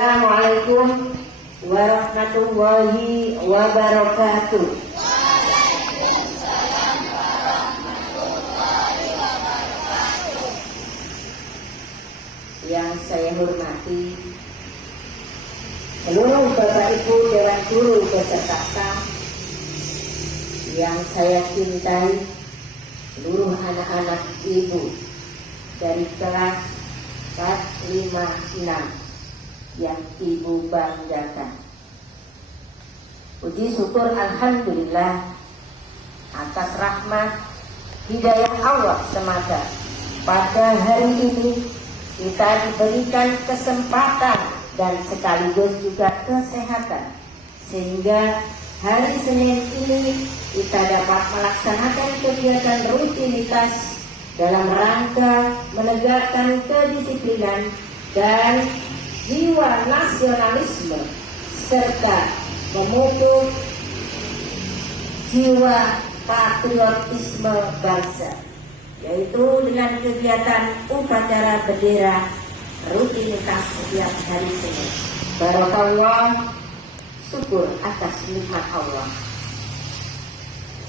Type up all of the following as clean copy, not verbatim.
Assalamualaikum warahmatullahi wabarakatuh. Yang saya hormati seluruh Bapak Ibu Dewan Guru beserta staf, yang saya cintai seluruh anak-anak Ibu dari kelas 456 yang Ibu banggakan. Puji syukur alhamdulillah atas rahmat hidayah Allah semata. Pada hari ini kita diberikan kesempatan dan sekaligus juga kesehatan, sehingga hari Senin ini kita dapat melaksanakan kegiatan rutinitas dalam rangka menegakkan kedisiplinan dan jiwa nasionalisme serta memupuk jiwa patriotisme bangsa, yaitu dengan kegiatan upacara bendera rutinitas setiap hari Senin. Barakallah, syukur atas nikmat Allah.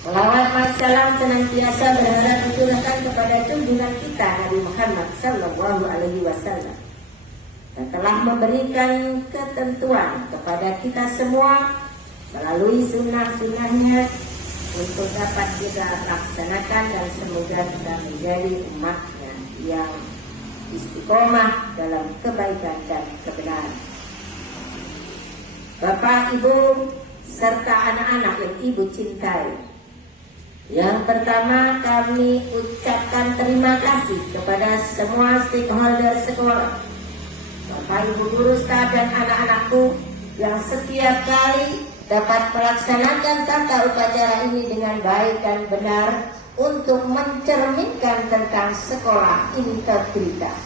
Selawat wassalam senantiasa berharap dicurahkan kepada junjungan kita Nabi Muhammad sallallahu alaihi wasallam, dan telah memberikan ketentuan kepada kita semua melalui sunnah-sunnahnya untuk dapat kita laksanakan, dan semoga kita menjadi umatnya yang istiqomah dalam kebaikan dan kebenaran. Bapak, Ibu, serta anak-anak yang Ibu cintai, yang pertama kami ucapkan terima kasih kepada semua stakeholder sekolah, Bapak Ibu guru, staf dan anak-anakku yang setiap kali dapat melaksanakan tata upacara ini dengan baik dan benar untuk mencerminkan tentang sekolah integritas.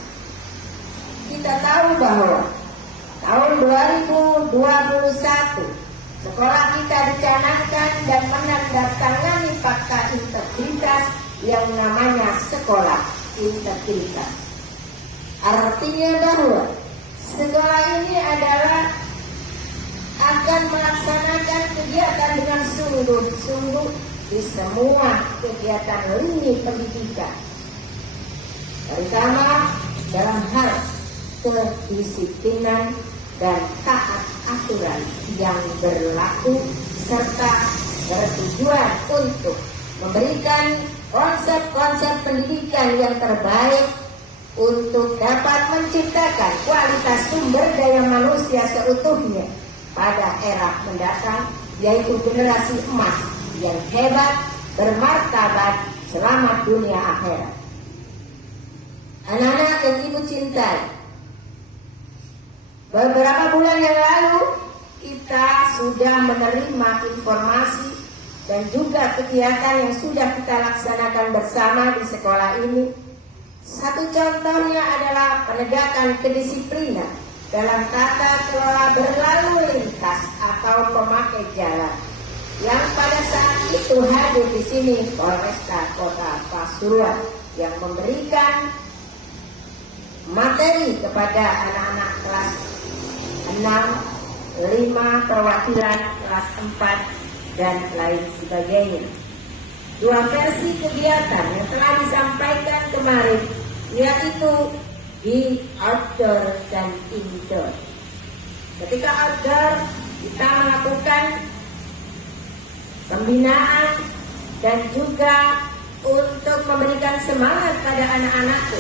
Kita tahu bahwa tahun 2021 sekolah kita dicanangkan dan menandatangani fakta integritas yang namanya sekolah integritas. Artinya bahwa sekolah ini adalah akan melaksanakan kegiatan dengan sungguh-sungguh di semua kegiatan lini pendidikan, terutama dalam hal kedisiplinan dan taat aturan yang berlaku, serta bertujuan untuk memberikan konsep-konsep pendidikan yang terbaik untuk dapat menciptakan kualitas sumber daya manusia seutuhnya pada era mendatang, yaitu generasi emas yang hebat, bermartabat, selamat dunia akhirat. Anak-anak yang Ibu cintai, beberapa bulan yang lalu kita sudah menerima informasi dan juga kegiatan yang sudah kita laksanakan bersama di sekolah ini. Satu contohnya adalah penegakan kedisiplinan dalam tata kelola berlalu lintas atau pemakai jalan, yang pada saat itu hadir di sini Polresta Kota Pasuruan yang memberikan materi kepada anak-anak kelas 6, 5, perwakilan kelas 4 dan lain sebagainya. Dua versi kegiatan yang telah disampaikan kemarin, yaitu di outdoor dan indoor. Ketika outdoor, kita melakukan pembinaan dan juga untuk memberikan semangat pada anak-anakku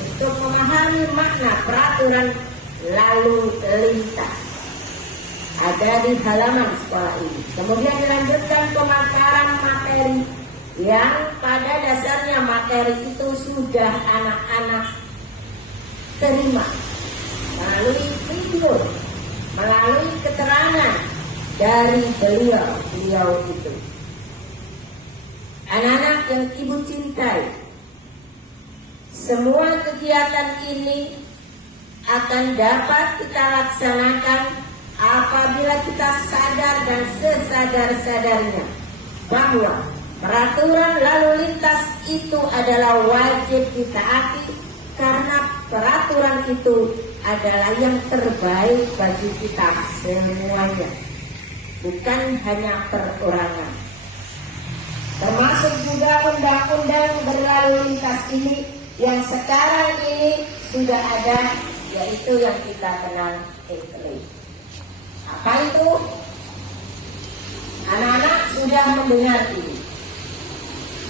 untuk memahami makna peraturan lalu lintas ada di halaman sekolah ini. Kemudian dilanjutkan pemaparan materi yang pada dasarnya materi itu sudah anak-anak terima melalui video, melalui keterangan dari beliau itu. Anak-anak yang Ibu cintai, semua kegiatan ini akan dapat kita laksanakan apabila kita sadar dan sesadar-sadarnya bahwa peraturan lalu lintas itu adalah wajib ditaati, karena peraturan itu adalah yang terbaik bagi kita semuanya, bukan hanya perorangan. Termasuk juga undang-undang berlalu lintas ini yang sekarang ini sudah ada, yaitu yang kita kenal ETLE. Apa itu? Anak-anak sudah mendengar ini.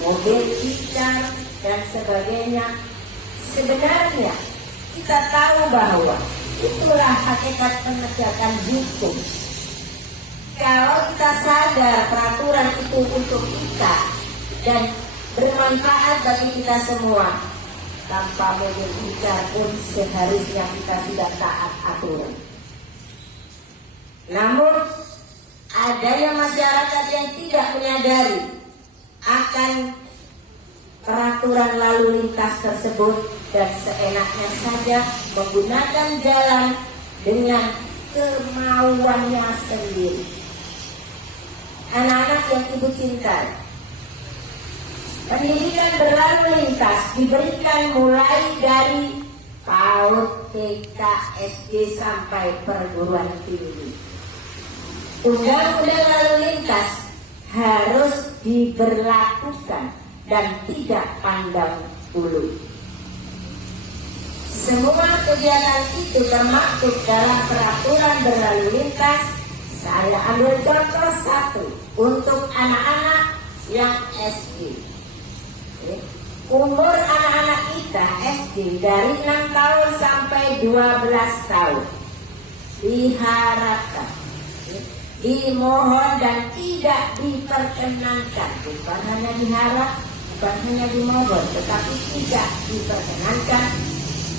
Mobil pijar dan sebagainya. Sebenarnya kita tahu bahwa itulah hakikat penegakan hukum. Kalau kita sadar peraturan itu untuk kita dan bermanfaat bagi kita semua, tanpa mobil pijar pun seharusnya kita tidak taat aturan. Namun ada yang masyarakat yang tidak menyadari akan peraturan lalu lintas tersebut dan seenaknya saja menggunakan jalan dengan kemauannya sendiri. Anak-anak yang ibu cintai, pendidikan berlalu lintas diberikan mulai dari PAUD, TK, SD sampai perguruan tinggi. Undang-undang lalu lintas harus diberlakukan dan tidak pandang bulu. Semua kegiatan itu termaktub dalam peraturan berlalu lintas. Saya ambil contoh satu untuk anak-anak yang SD. Umur anak-anak kita SD dari 6 tahun sampai 12 tahun diharapkan, dimohon dan tidak diperkenankan, bukan hanya diharap, bukan hanya dimohon, tetapi tidak diperkenankan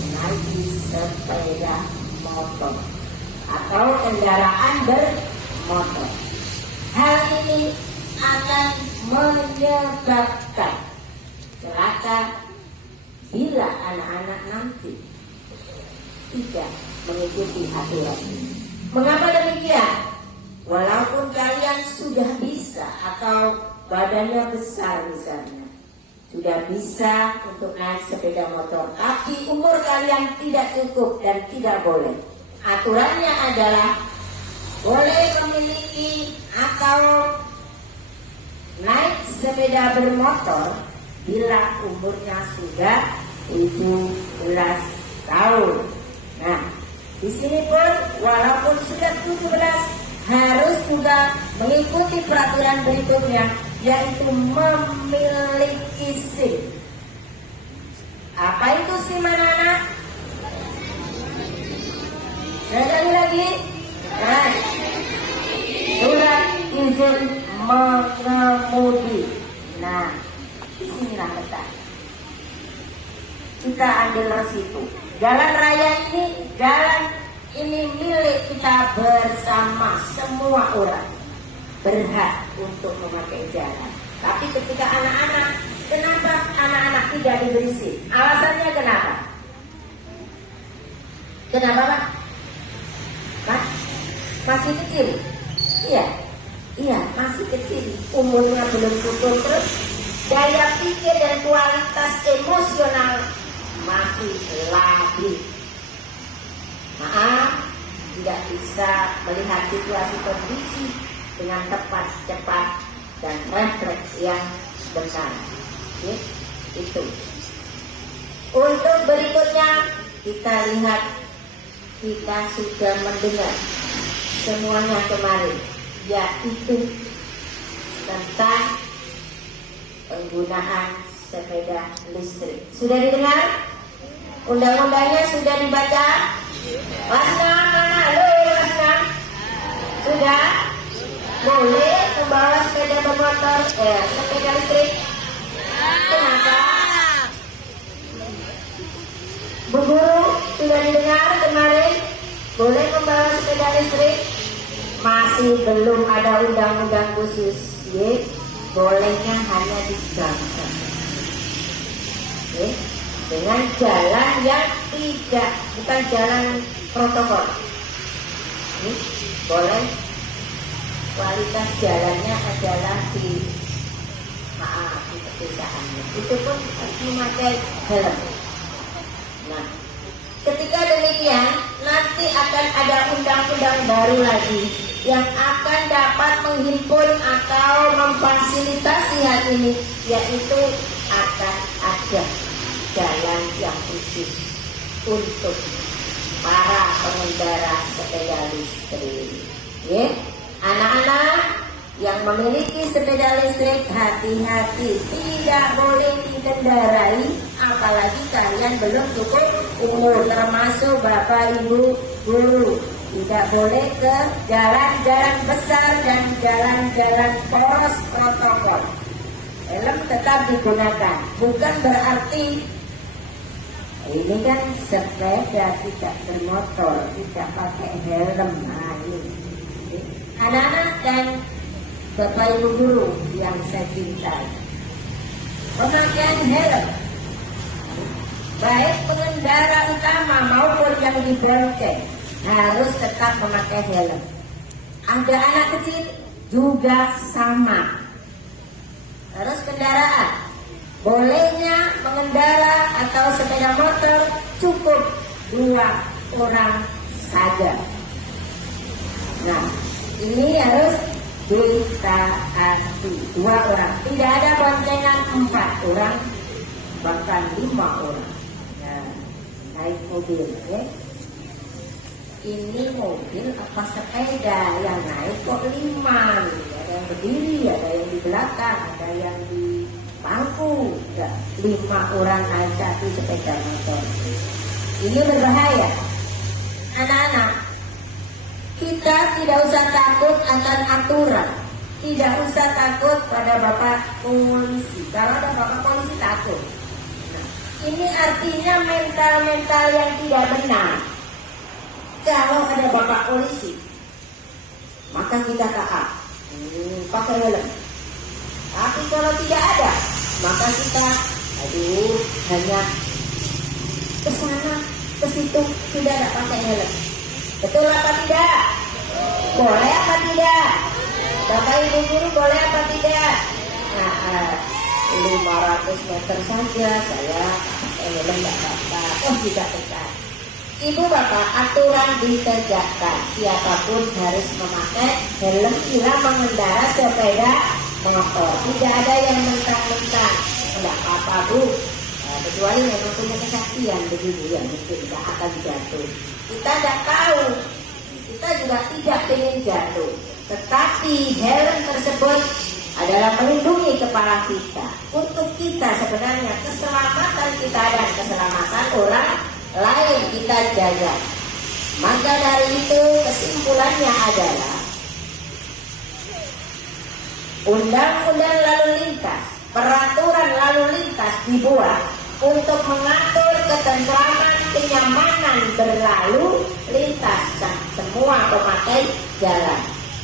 menaiki sepeda motor atau kendaraan bermotor. Hal ini akan menyebabkan celaka bila anak-anak nanti tidak mengikuti aturan. Mengapa demikian? Walaupun kalian sudah bisa atau badannya besar misalnya, sudah bisa untuk naik sepeda motor, tapi umur kalian tidak cukup dan tidak boleh. Aturannya adalah boleh memiliki atau naik sepeda bermotor bila umurnya sudah 17 tahun. Nah, di sini pun walaupun sudah 17 harus juga mengikuti peraturan berikutnya, yaitu memiliki SIM. Apa itu SIM, anak-anak? Sekali lagi, surat izin mengemudi. Nah, disinilah letak. Kita ambil resitu. Jalan raya ini milik kita bersama, semua orang berhak untuk memakai jalan. Tapi ketika anak-anak, kenapa anak-anak tidak diberi SIM? Alasannya kenapa? Kenapa, Pak? Pak? Masih kecil? Iya, masih kecil. Umurnya belum cukup, terus daya pikir dan kualitas emosional masih labil. Maaf, tidak bisa melihat situasi kondisi dengan tepat, cepat, dan refleks yang benar. Itu. Untuk berikutnya kita lihat, kita sudah mendengar semuanya kemarin, yaitu tentang penggunaan sepeda listrik. Sudah didengar? Undang-undangnya sudah dibaca? Wasna mana? Halo Wasna? Sudah? Boleh membawa sepeda bermotor, sepeda listrik? Kenapa? Bu Guru, sudah didengar kemarin? Boleh membawa sepeda listrik? Masih belum ada undang-undang khusus. Bolehnya hanya di bangsa. Dengan jalan yang tidak, bukan jalan protokol. Boleh. Kualitas jalannya adalah di perpisahannya. Itu pun harus memakai helm. Nah, ketika demikian, nanti akan ada undang-undang baru lagi yang akan dapat menghimpun atau memfasilitasi hal ini, yaitu akan ada jalan yang khusus untuk para pengendara sepeda listrik. Ya, anak-anak yang memiliki sepeda listrik, hati-hati, tidak boleh dikendarai, apalagi kalian belum cukup umur, termasuk bapak ibu guru. Tidak boleh ke jalan-jalan besar dan jalan-jalan poros protokol. Helm tetap digunakan, bukan berarti ini kan sepeda tidak bermotor, tidak pakai helm. Nah, ini anak-anak dan bapak ibu guru yang saya cintai, pemakaian helm baik pengendara utama maupun yang di bonceng harus tetap memakai helm. Ada anak kecil juga sama. Terus kendaraan, bolehnya mengendara atau sepeda motor cukup 2 orang saja. Nah, ini harus ditaati, 2 orang. Tidak ada boncengan 4 orang, bahkan 5 orang. Nah, naik mobil, ya. Ini mobil apa sepeda yang naik kok 5? Ada yang berdiri, ada yang di belakang, ada yang di bangku. 5 orang naik satu sepeda motor. Ini berbahaya. Anak-anak, kita tidak usah takut akan aturan, tidak usah takut pada bapak polisi. Kalau ada bapak polisi takut. Nah, ini artinya mental-mental yang tidak benar. Kalau ada bapak polisi, maka kita taat, pakai helm. Tapi kalau tidak ada, maka kita hanya ke sana, ke situ, tidak pakai helm. Betul apa tidak? Boleh apa tidak? Bapak ibu guru boleh apa tidak? Nah, 500 meter saja saya pakai helm tidak apa-apa. Oh, tidak tepat. Ibu bapak, aturan ditegakkan. Siapapun harus memakai helm bila mengendara sepeda motor. Tidak ada yang mentang-mentang. Tidak apa-apa bu. Nah, kecuali memang punya kesaktian begini ya, mungkin tidak akan jatuh. Kita tidak tahu. Kita juga tidak ingin jatuh. Tetapi helm tersebut adalah melindungi kepala kita. Untuk kita sebenarnya keselamatan kita dan keselamatan orang lain kita jaga. Maka dari itu kesimpulannya adalah undang-undang lalu lintas, peraturan lalu lintas dibuat untuk mengatur ketentraman kenyamanan berlalu lintas dan semua pemakai jalan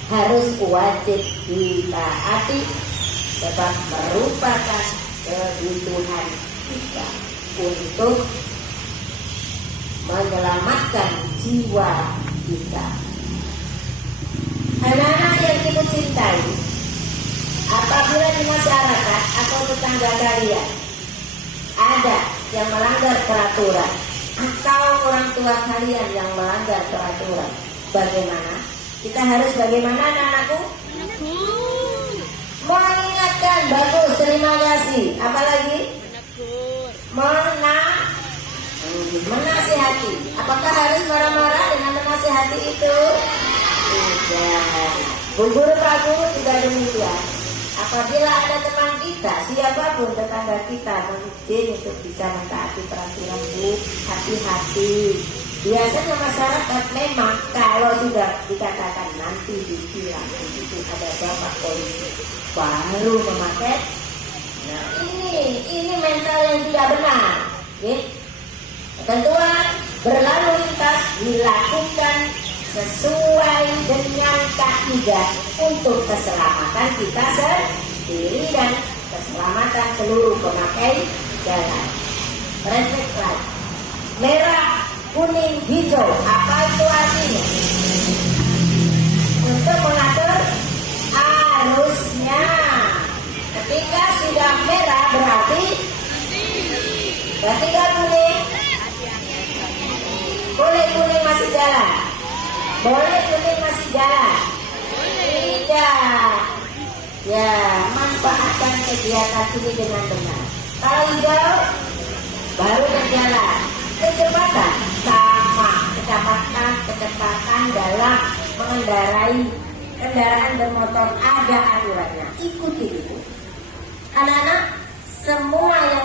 harus wajib ditaati sebab merupakan kebutuhan kita untuk menyelamatkan jiwa kita. Anak-anak yang ibu cintai, apabila di masyarakat atau tetangga kalian ada yang melanggar peraturan atau orang tua kalian yang melanggar peraturan, bagaimana? Kita harus bagaimana anak-anakku? Mengingatkan, bagus, terima kasih. Apalagi? Menasihati. Apakah harus marah-marah dengan menasihati itu? Tidak. Bu guru, Pak Guru juga demikian. Apabila ada teman kita, siapapun tetangga kita mungkin untuk bisa mentaati peraturan bu, hati-hati. Biasanya masyarakat memang kalau sudah dikatakan nanti ditilang, di situ ada bapak polisi, baru memakai. Nah, ini mental yang tidak benar. Ketentuan berlalu lintas dilakukan sesuai dengan kaidah untuk keselamatan kita sendiri dan keselamatan seluruh pemakai jalan. Traffic light merah, kuning, hijau, apa itu artinya? Untuk mengatur arusnya. Ketika sudah merah berarti ketika kuning, boleh kuning masih jalan. Boleh kuning masih jalan? Tidak. Ya, manfaatkan kegiatan ini dengan benar. Kalau hijau, baru berjalan. Kecepatan sama, kecepatan dalam mengendarai kendaraan bermotor ada aturannya. Ikuti itu. Anak-anak, semua yang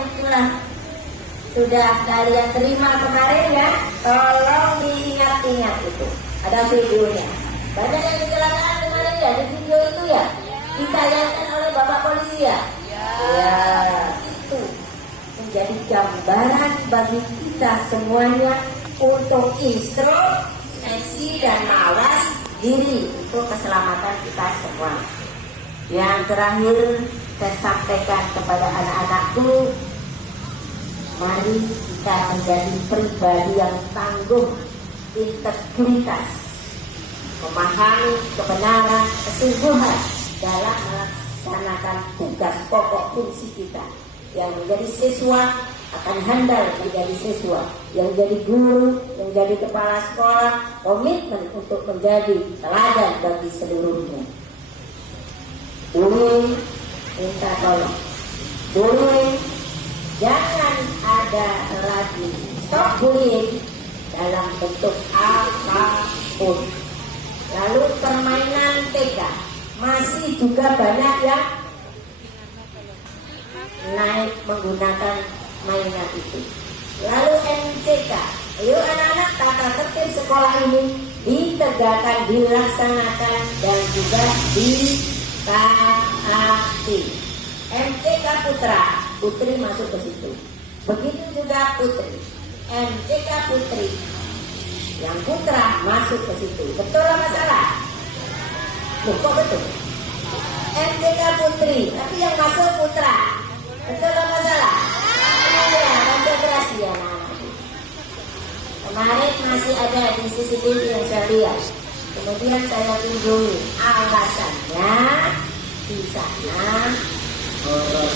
sudah kalian terima kemarin ya, tolong diingat-ingat itu. Ada videonya. Banyak yang kecelakaan kemarin ya di video itu ya, ditayangkan oleh Bapak Polisi ya. Ya, itu menjadi gambaran bagi kita semuanya untuk introspeksi dan mawas diri untuk keselamatan kita semua. Yang terakhir saya sampaikan kepada anak-anakku, mari kita menjadi pribadi yang tangguh, integritas, memahami kebenaran, kesungguhan dalam melaksanakan tugas pokok fungsi kita. Yang menjadi siswa akan handal menjadi siswa, yang jadi guru, yang jadi kepala sekolah, komitmen untuk menjadi teladan bagi seluruhnya. Bullying, minta tolong. Bullying, jangan ada lagi. Stop bullying dalam bentuk apapun. Lalu permainan TK masih juga banyak yang naik menggunakan mainan itu. Lalu MCK, ayo anak-anak, tata tertib sekolah ini ditegakkan, dilaksanakan dan juga ditaati. MCK putra, putri masuk ke situ. Begitu juga putri. MCK putri, yang putra masuk ke situ. Betul apa salah? Kok betul? MCK putri, tapi yang masuk putra. Betul apa salah? Iya, konsentrasi ya anak-anak. Kemarin masih ada di CCTV yang saya lihat. Kemudian saya kunjungi, alasannya di sana horor.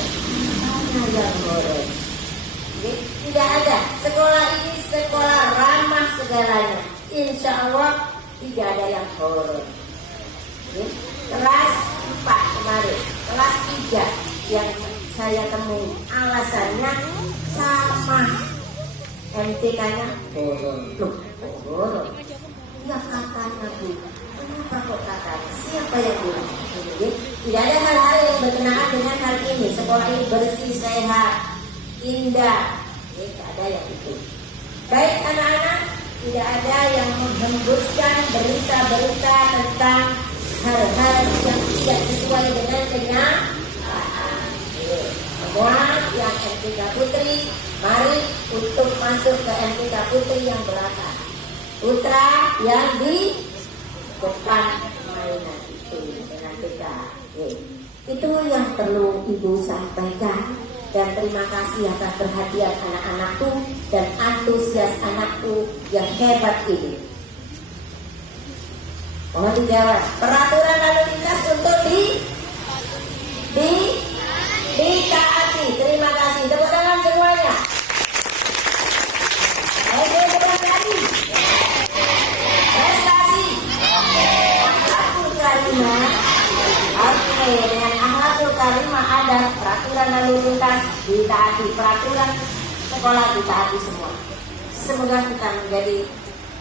Mana yang horor? Tidak ada. Sekolah ini sekolah ramah segalanya. Insya Allah tidak ada yang horor. Kelas 4 kemarin, kelas 3 yang saya temui alasannya sama, MTK-nya horor. Loh, horor? Ya katanya Bu. Kenapa kok katanya? Siapa yang bilang? Jadi, tidak ada hal-hal yang berkenaan dengan hal ini. Sekolah ini bersih, sehat, indah. Tidak ada yang itu. Baik anak-anak, tidak ada yang menghembuskan berita-berita tentang hal-hal yang tidak sesuai dengan kenyataan. Semua yang MTK Putri, mari untuk masuk ke MTK Putri yang belakang. Putra yang di depan mainan itu dengan TK. Itu yang perlu Ibu sampaikan. Dan terima kasih atas perhatian anak-anakku dan antusias anakku yang hebat ini. Mohon dijawab. Peraturan lalu lintas untuk ditaati. Terima kasih. Tepuk tangan semuanya. Oke, tepuk tangan. Prestasi. Akhlakul karimah. Oke, dengan akhlakul karimah ada peraturan lalu lintas ditaati, peraturan sekolah ditaati semua. Semoga kita menjadi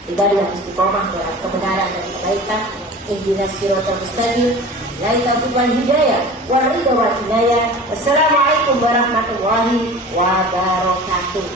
pribadi yang istiqomah dalam kebenaran dan kebaikan. Ihdinas siratal mustaqim. La ilaha illa hidayah wa ridha wa hidayah. Wassalamualaikum warahmatullahi wabarakatuh.